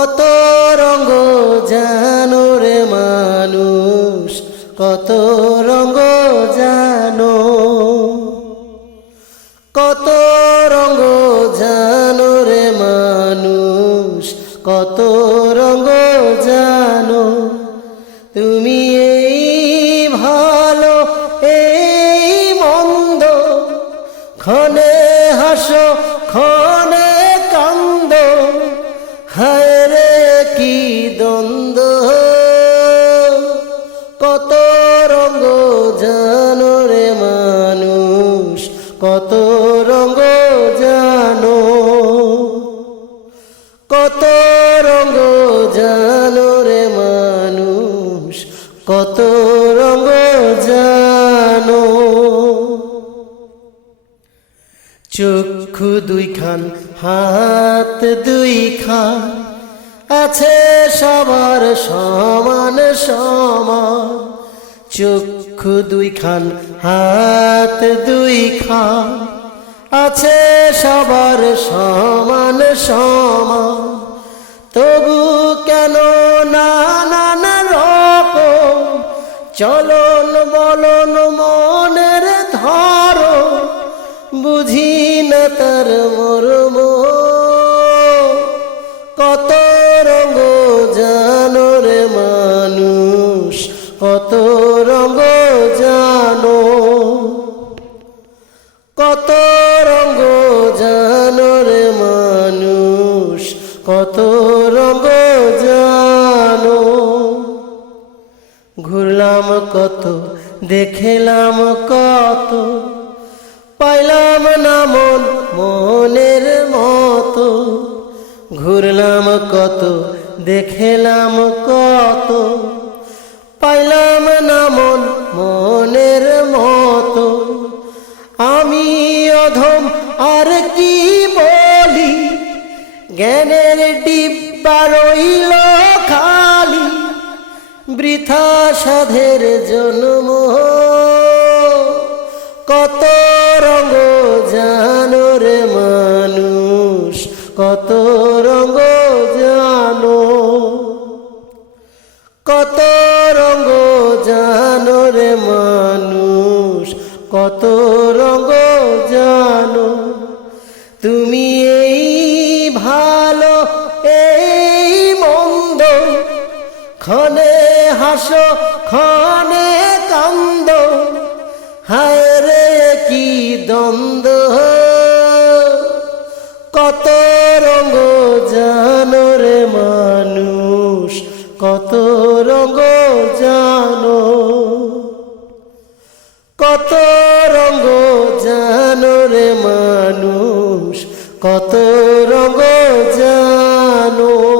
কত রঙ জানো রে মানুষ? কত রঙ জানো? কত রঙ জানো রে মানুষ? কত রঙ জানো? তুমি এই ভালো, এই মন্দ খনে হাসো খনে জানো রে মানুষ, কত রঙ্গ জানো। কত রঙ্গ জানো রে মানুষ, কত রঙ্গ জানো। চক্ষু দুই খান হাত দুই খান আছে সবার সমান সমান। চক্ষু দুইখান হাত দুই খান। আছে সবার সমান সমান। তবু কেন নানান রকম চলন বলন মনের ধরো বুঝি না তার মর্ম। কত কত রঙ জানো? কত রঙ জানো রে মানুষ? কত রঙ জানো? ঘুরলাম কত, দেখলাম কত, পাইলাম না মন মনের মতো। ঘুরলাম কত, দেখলাম কত পাইলাম না মন মনের মতো। আমি অধম, আর কি বলি? জ্ঞানের ডিব্বা রইল খালি। বৃথা সাধের জন্ম। কত রঙ জানো রে মানুষ, কত রঙ কত রঙ জানো রে মানুষ? কত রঙ জানো? তুমি এই ভালো, এই মন্দ, ক্ষণে হাসো, ক্ষণে কান্দ। হায় রে কি দ্বন্দ্ব। কত রঙ জানো কত রঙ জানো? কত রঙ জানো রে মানুষ? কত রঙ জানো?